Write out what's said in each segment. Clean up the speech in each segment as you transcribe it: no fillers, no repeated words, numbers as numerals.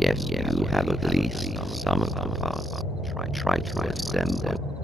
Yes, you have at least some of the parts. Try to assemble.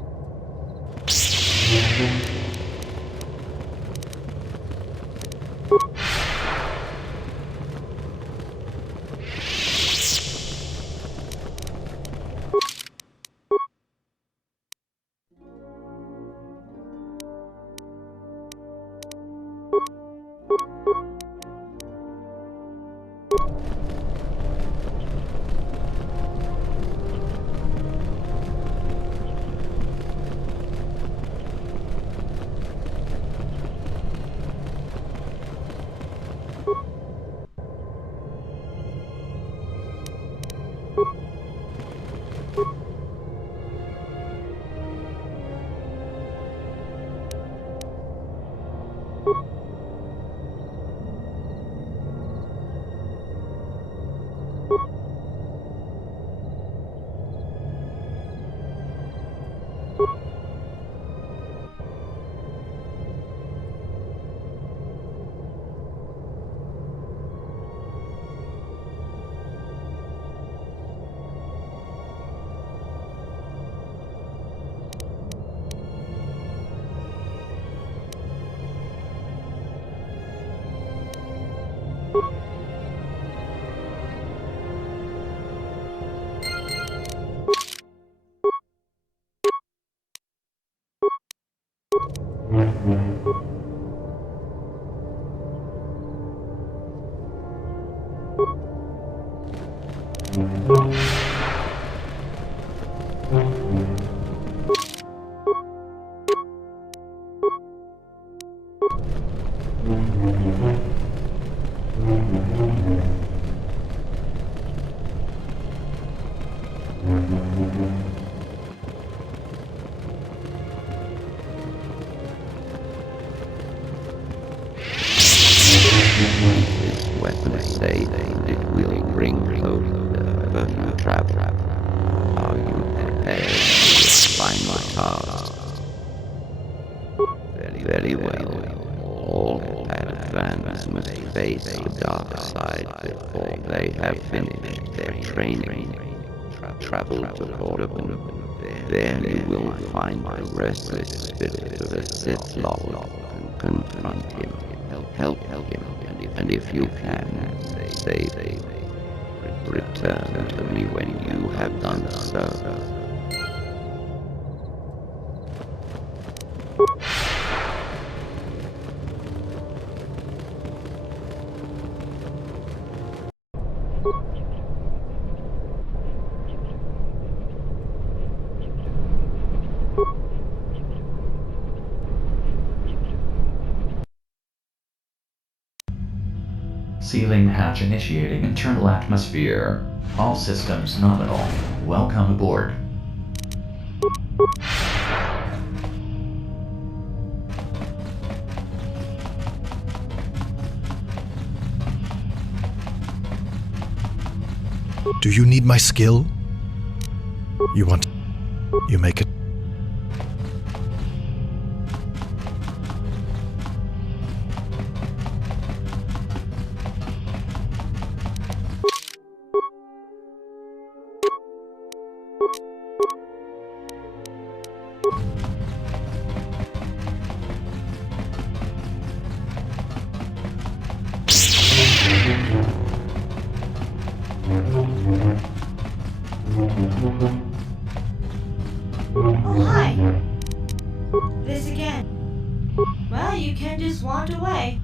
This weapon is safe and it will bring closer to travel. Are you prepared to find my task? Very well. All Padawans must face the dark side before they have finished their training. Travel to Korriban. There you will find the restless spirit of a Sith Lord and confront him. Help him, and if you can, save him. Return to me when you have done so. Sealing hatch initiating internal atmosphere. All systems nominal. Welcome aboard. Do you need my skill? You make it. Oh, hi. This again. Well, you can just walk away.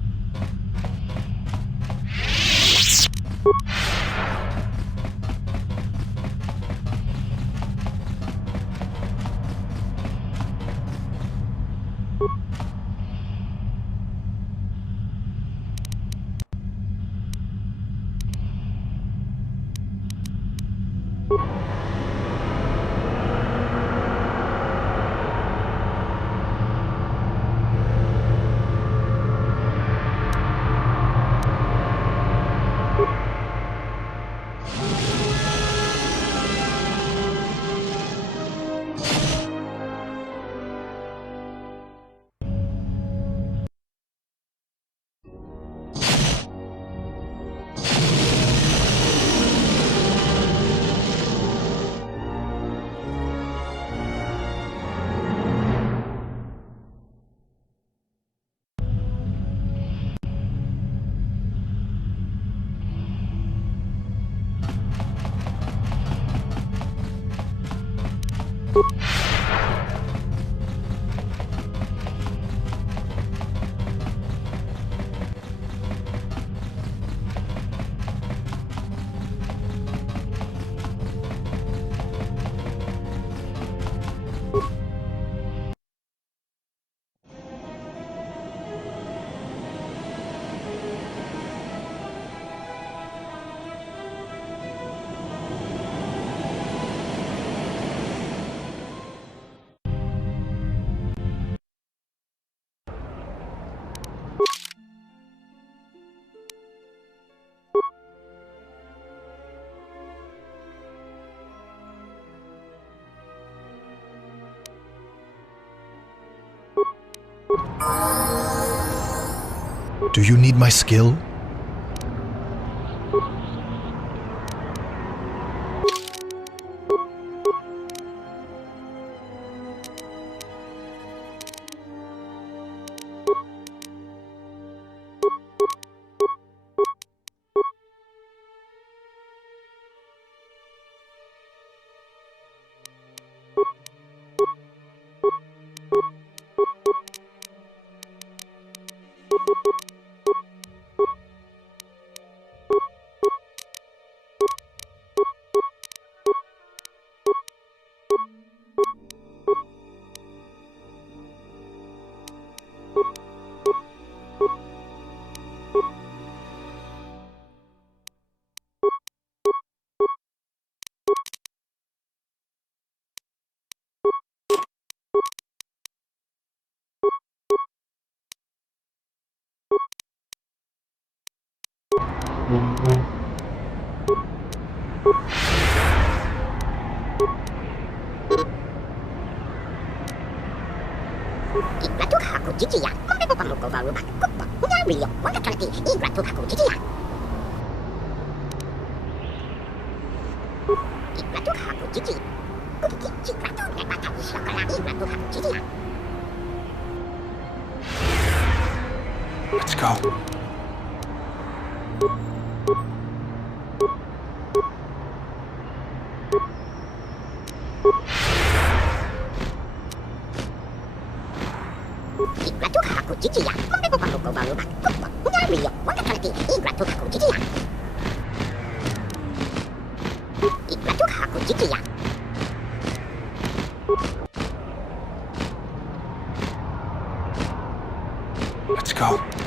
Do you need my skill? Let's go. Let's go.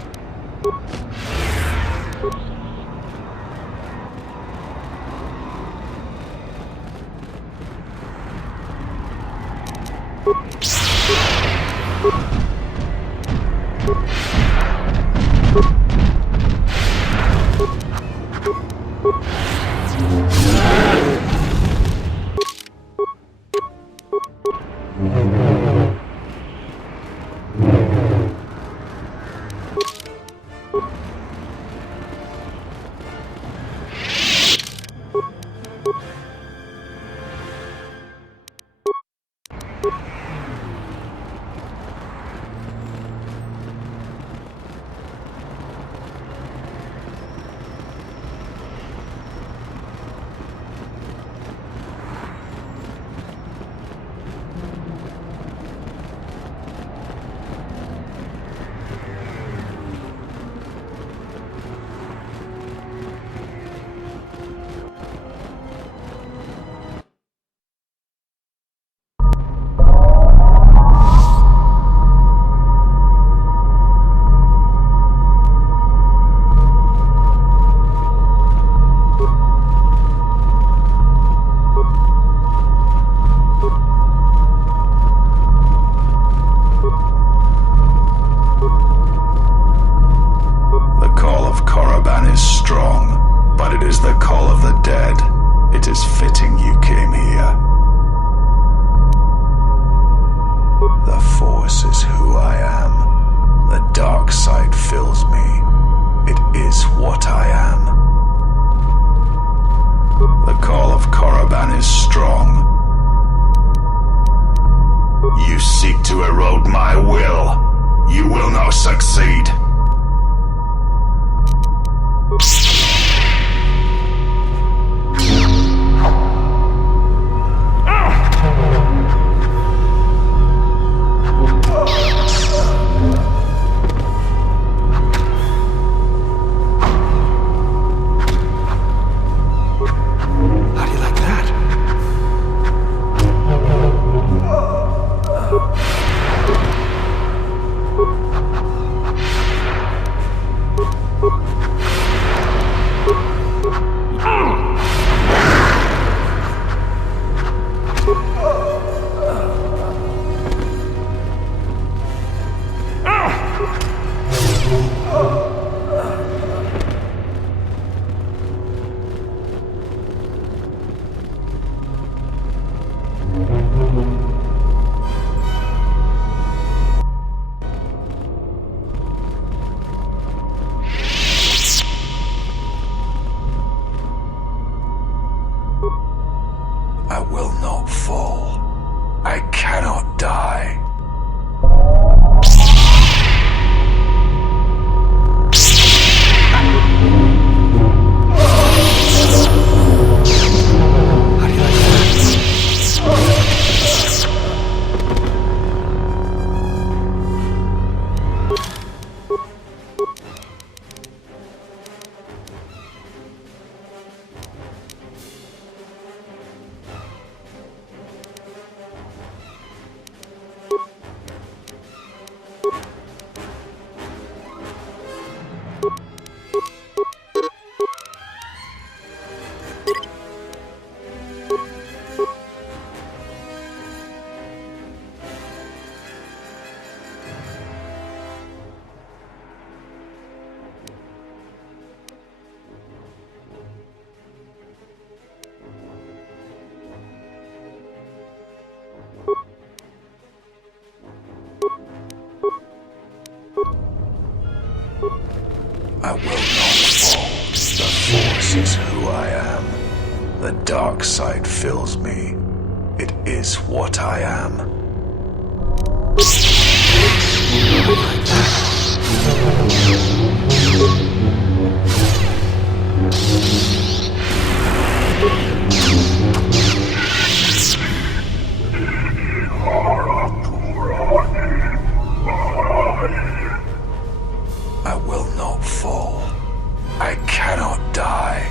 I will not fall. I cannot die. How do you like that? I will not fall. The Force is who I am. The dark side fills me. It is what I am. I will not fall. I cannot die.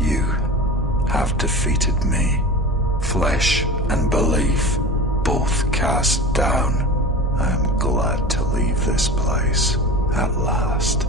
You have defeated me. Flesh and belief both cast down. I am glad to leave this place at last.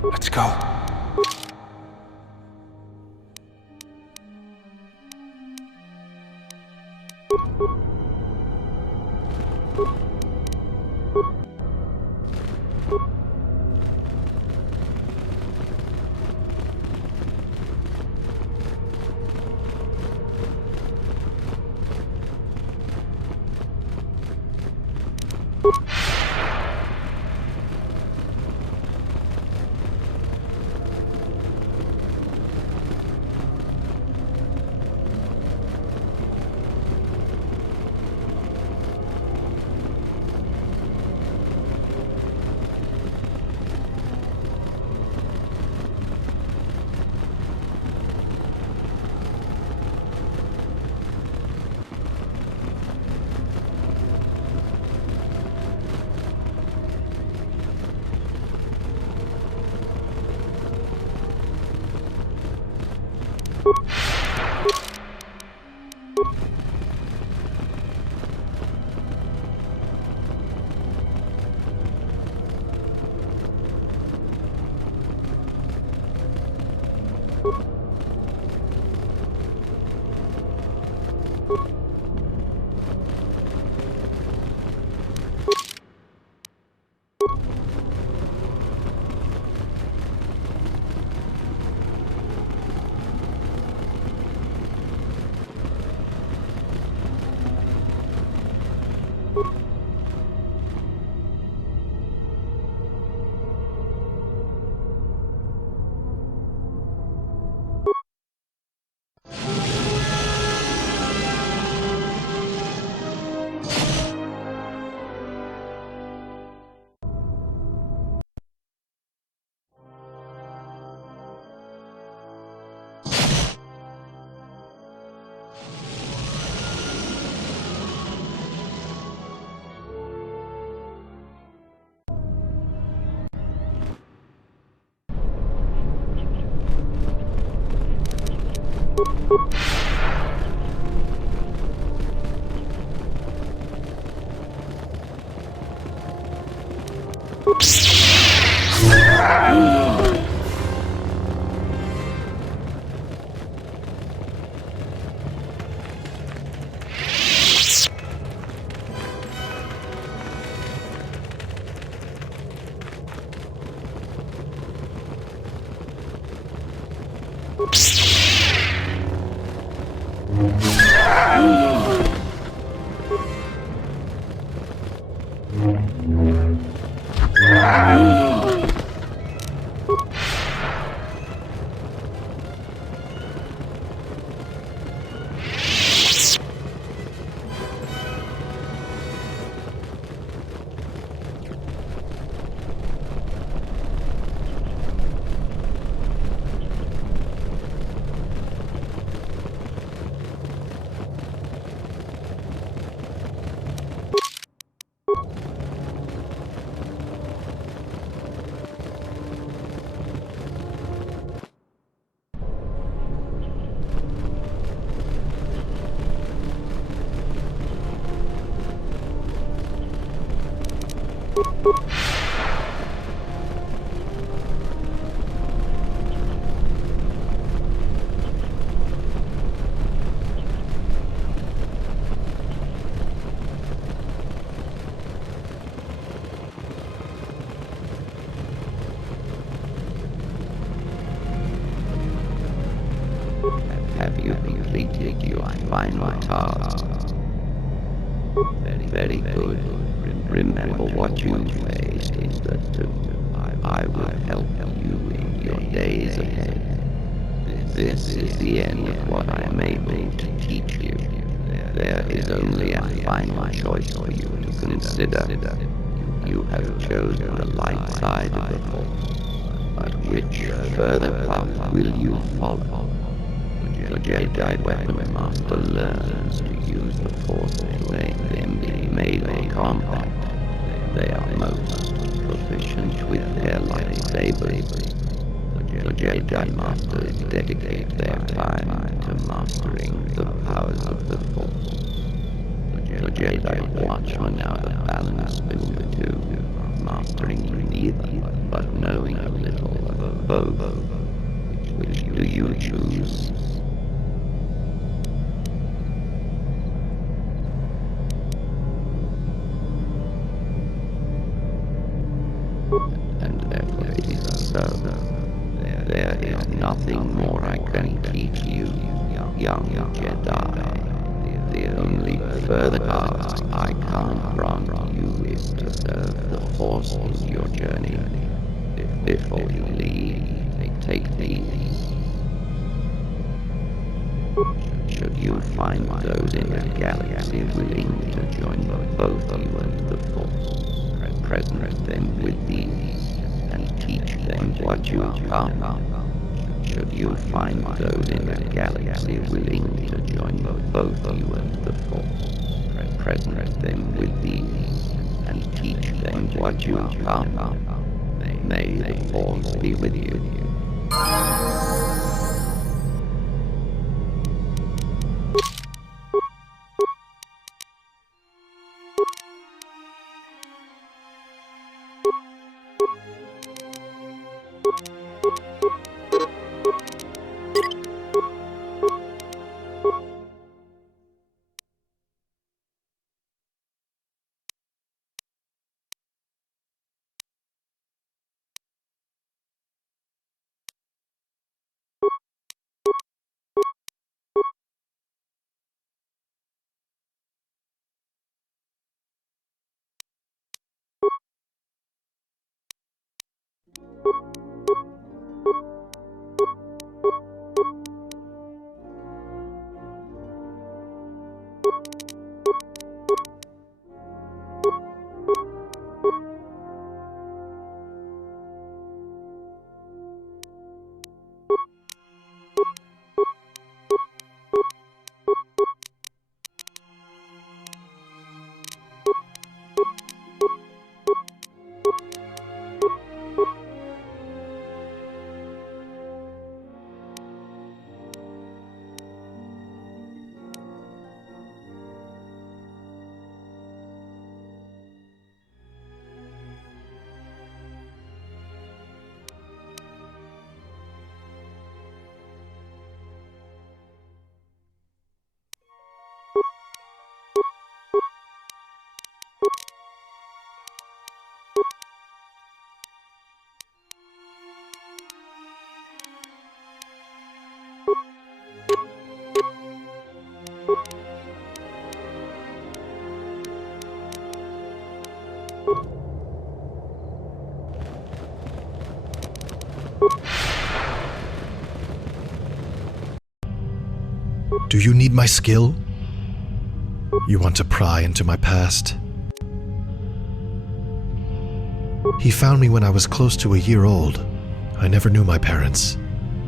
Let's go. Have you completed your final task? Very good. Remember what you faced is the tomb. I will help you in your days ahead. This is the end of what I am able to teach you. There is only a final choice for you to consider. You have chosen the light side of the Force, but which further path will you follow? The Jedi weapon master learns to use the Force in the melee combat. They are most proficient with their lightsabers. The Jedi Masters dedicate their time to mastering the powers of the Force. The Jedi Watchmen are the balance between the two, mastering neither, but knowing a little of both. Which do you choose? And therefore it is so. There is nothing more I can teach you, young Jedi. The only further task I can grant you is to serve the Force in your journey. Before you leave, take these. Should you find those in the galaxy willing to join both you and the Force, present them with these and teach them what you can. Should you find those in the galaxy willing to join both you and the Force, present them with these and teach them what you can. May the Force be with you. Do you need my skill? You want to pry into my past? He found me when I was close to a year old. I never knew my parents.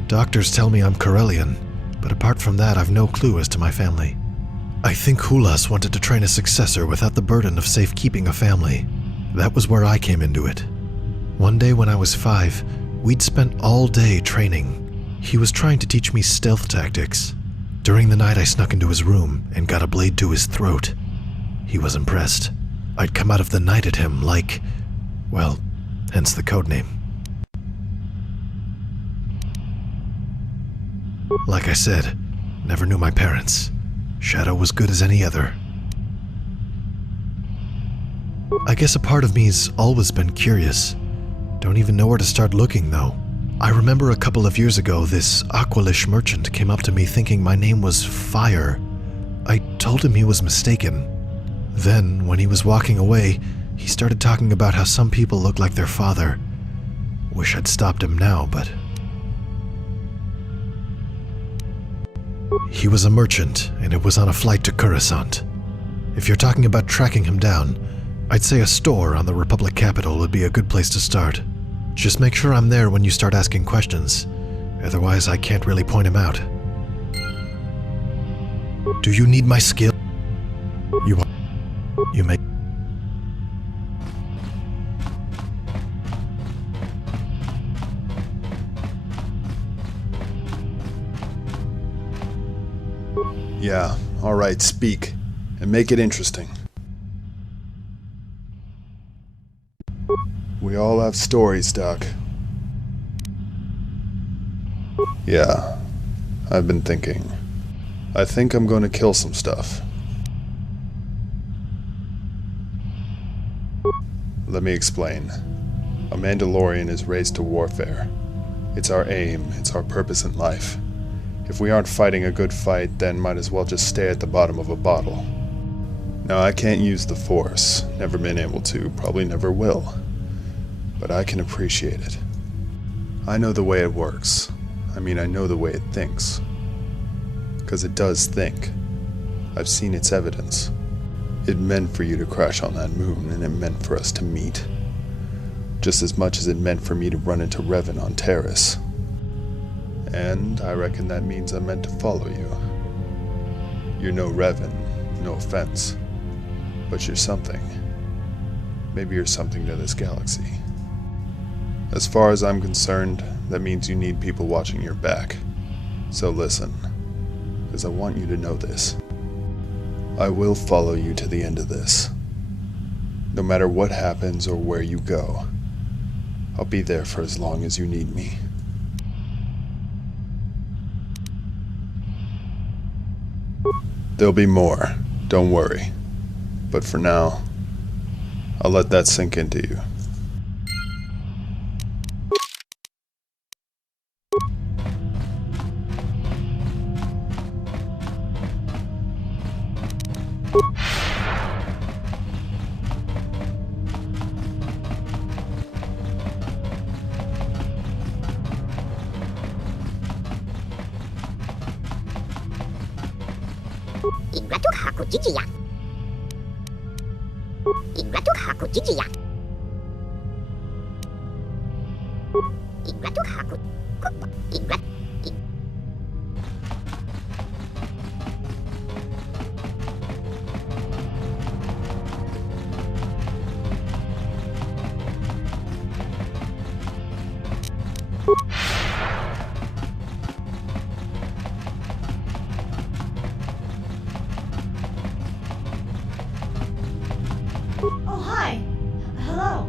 Doctors tell me I'm Corellian, but apart from that, I've no clue as to my family. I think Hulas wanted to train a successor without the burden of safekeeping a family. That was where I came into it. One day when I was 5, we'd spent all day training. He was trying to teach me stealth tactics. During the night, I snuck into his room and got a blade to his throat. He was impressed. I'd come out of the night at him like, well, hence the codename. Like I said, never knew my parents. Shadow was good as any other. I guess a part of me's always been curious. Don't even know where to start looking, though. I remember a couple of years ago, this Aqualish merchant came up to me thinking my name was Fire. I told him he was mistaken. Then, when he was walking away, he started talking about how some people look like their father. Wish I'd stopped him now, but... He was a merchant, and it was on a flight to Coruscant. If you're talking about tracking him down, I'd say a store on the Republic capital would be a good place to start. Just make sure I'm there when you start asking questions. Otherwise, I can't really point him out. Do you need my skill? You may... Yeah, alright, speak. And make it interesting. We all have stories, Doc. Yeah, I've been thinking. I think I'm going to kill some stuff. Let me explain. A Mandalorian is raised to warfare. It's our aim, it's our purpose in life. If we aren't fighting a good fight, then might as well just stay at the bottom of a bottle. Now, I can't use the Force. Never been able to, probably never will. But I can appreciate it. I know the way it works. I mean, I know the way it thinks. 'Cause it does think. I've seen its evidence. It meant for you to crash on that moon, and it meant for us to meet. Just as much as it meant for me to run into Revan on Terrace. And I reckon that means I meant to follow you. You're no Revan, no offense. But you're something. Maybe you're something to this galaxy. As far as I'm concerned, that means you need people watching your back. So listen, because I want you to know this. I will follow you to the end of this. No matter what happens or where you go, I'll be there for as long as you need me. There'll be more, don't worry. But for now, I'll let that sink into you. Oh, hi. Hello.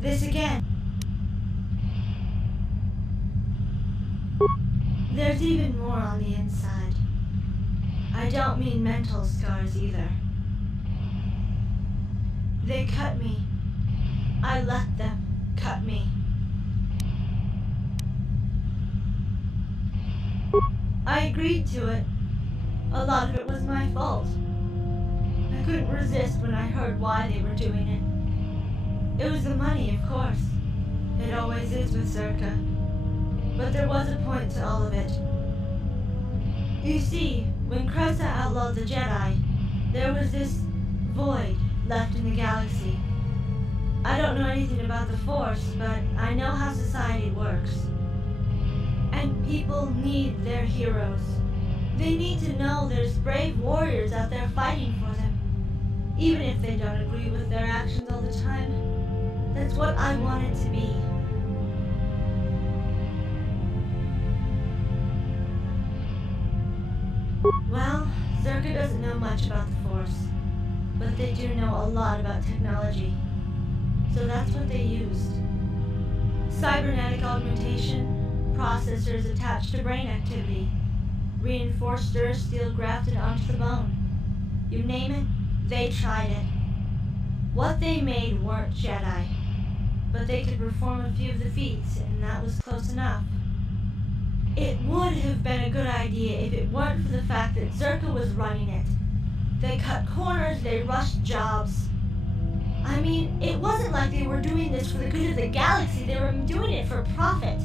This again. There's even more on the inside. I don't mean mental scars either. They cut me. I let them cut me. I agreed to it. A lot of it was my fault. I couldn't resist when I heard why they were doing it. It was the money, of course. It always is with Zerka. But there was a point to all of it. You see, when Cressa outlawed the Jedi, there was this void left in the galaxy. I don't know anything about the Force, but I know how society works. And people need their heroes. They need to know there's brave warriors out there fighting for them, even if they don't agree with their actions all the time. That's what I want it to be. Well, Zerka doesn't know much about the Force, but they do know a lot about technology. So that's what they used. Cybernetic augmentation, processors attached to brain activity, reinforced steel grafted onto the bone. You name it, they tried it. What they made weren't Jedi, but they could perform a few of the feats, and that was close enough. It would have been a good idea if it weren't for the fact that Zerka was running it. They cut corners, they rushed jobs. I mean, it wasn't like they were doing this for the good of the galaxy, they were doing it for profit.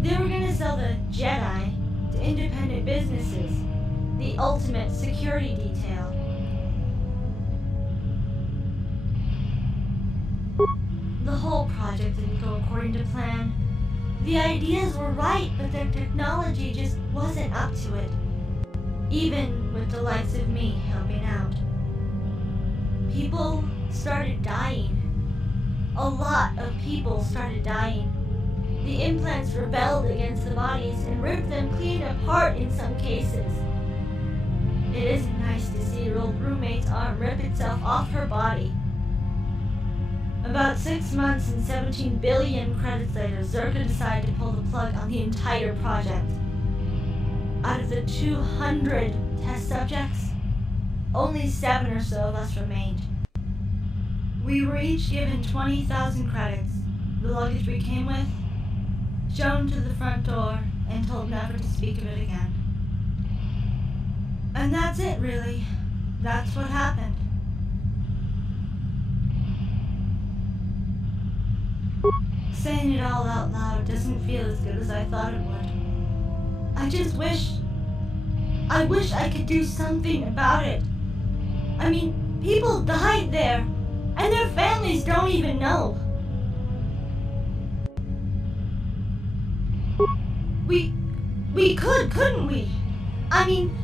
They were gonna sell the Jedi to independent businesses, the ultimate security detail. The whole project didn't go according to plan. The ideas were right, but their technology just wasn't up to it. Even with the likes of me helping out. People started dying. A lot of people started dying. The implants rebelled against the bodies and ripped them clean apart in some cases. It isn't nice to see your old roommate's arm rip itself off her body. About 6 months and 17 billion credits later, Zerka decided to pull the plug on the entire project. Out of the 200 test subjects, only 7 or so of us remained. We were each given 20,000 credits, the luggage we came with, shown to the front door, and told never to speak of it again. And that's it, really. That's what happened. Saying it all out loud doesn't feel as good as I thought it would. I wish I could do something about it. I mean, people died there, and their families don't even know. We could, couldn't we? I mean,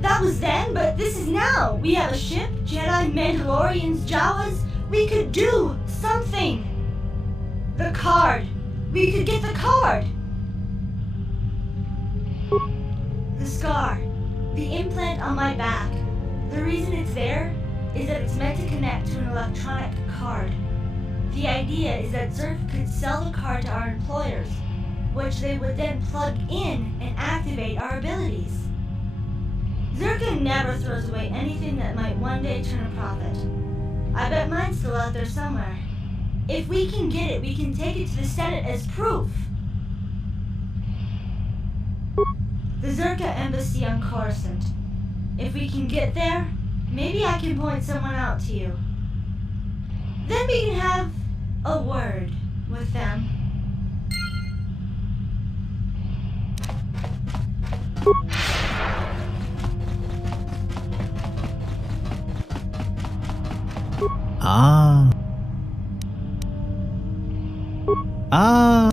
that was then, but this is now. We have a ship, Jedi, Mandalorians, Jawas. We could do something. The card. We could get the card. The scar. The implant on my back. The reason it's there is that it's meant to connect to an electronic card. The idea is that Zerk could sell the card to our employers, which they would then plug in and activate our abilities. Zerka never throws away anything that might one day turn a profit. I bet mine's still out there somewhere. If we can get it, we can take it to the Senate as proof. The Zerka Embassy on Coruscant. If we can get there, maybe I can point someone out to you. Then we can have a word with them. Ah.